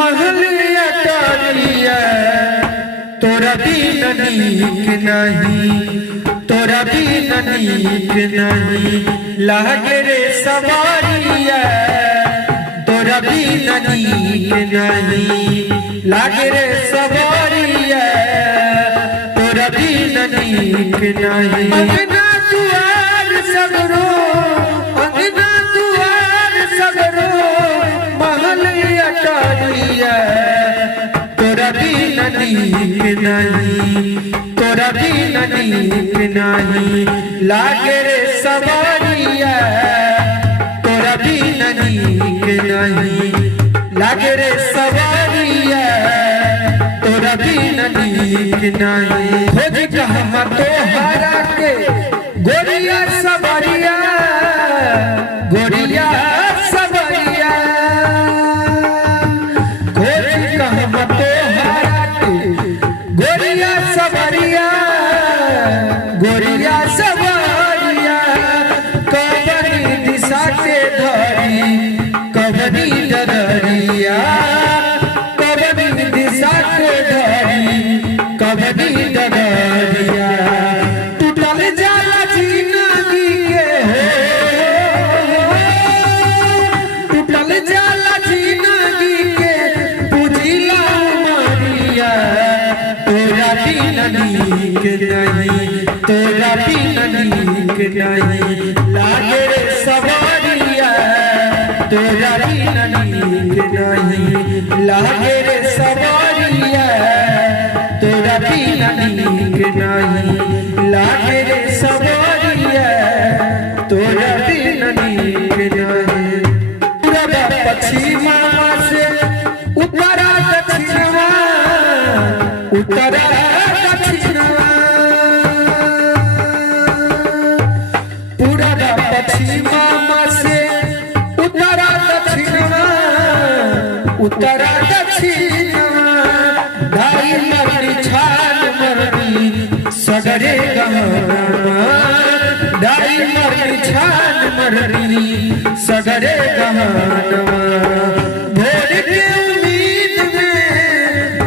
महलिया टारिया तोरा बिन नीक नहीं, तोरा बिन नीक नहीं लागे रे सवारिया, तोरा बिन नीक नहीं लागे रे सवारिया, तोरा बिन नीक नहीं। अंगना दुआर सगरो, अंगना दुआर सगरो महलिया टारिया तोरा बिन नीक नहीं, तोरा बिन नीक नहीं लागे रे सवारिया, तोरा बिन नीक नहीं लागे रे सवारिया, तोरा बिन नीक नहीं। खोज कहमा तोहरा के गोरिया सवारिया, गोरिया सवारिया, खोज कहमा तोहरा के गोरिया सवारिया, गोरिया सवारिया। कबनी दिशा के धरी कबनी डगरिया, कबनी दिशा के धरी कबनी डगरिया। टूटल जाला जिंदगी के हो, टूटल जाला जिंदगी के पुजिला मारिया, तोरा बिन नीक नहीं, तोरा बिन नीक नहीं लागे रे सवारिया, तोरा बिन नीक नहीं लागे रे सवारिया, तोरा बिन नीक नहीं लागे रे सवारिया, तोरा बिन नीक नहीं। पूरा पश्चिमा से उत्तरा दक्षिणवा, उत्तरा दक्षिणवा, पूरा पश्चिमा से उत्तरा दक्षिणवा, उत्तरा दक्षिणवा। ढाई मरनी छान मरनी सगरे गहना, ढाई मरनी छान मरनी सगरे गहना। भोर के उम्मीद में,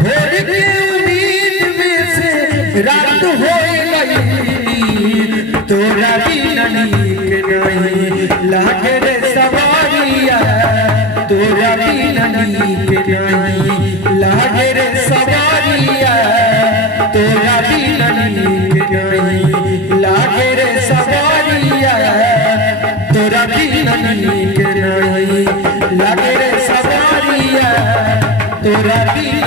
भोर के उम्मीद में से रात हो गई, तोरा बिन नीक नहीं लागे रे सवारिया, तोरा बिन नीक नहीं लागे रे सवारिया, तोरा बिन नीक नहीं लागे रे सवारिया, तोरा बिन नीक नहीं लागे रे सवारिया, तोरा बिन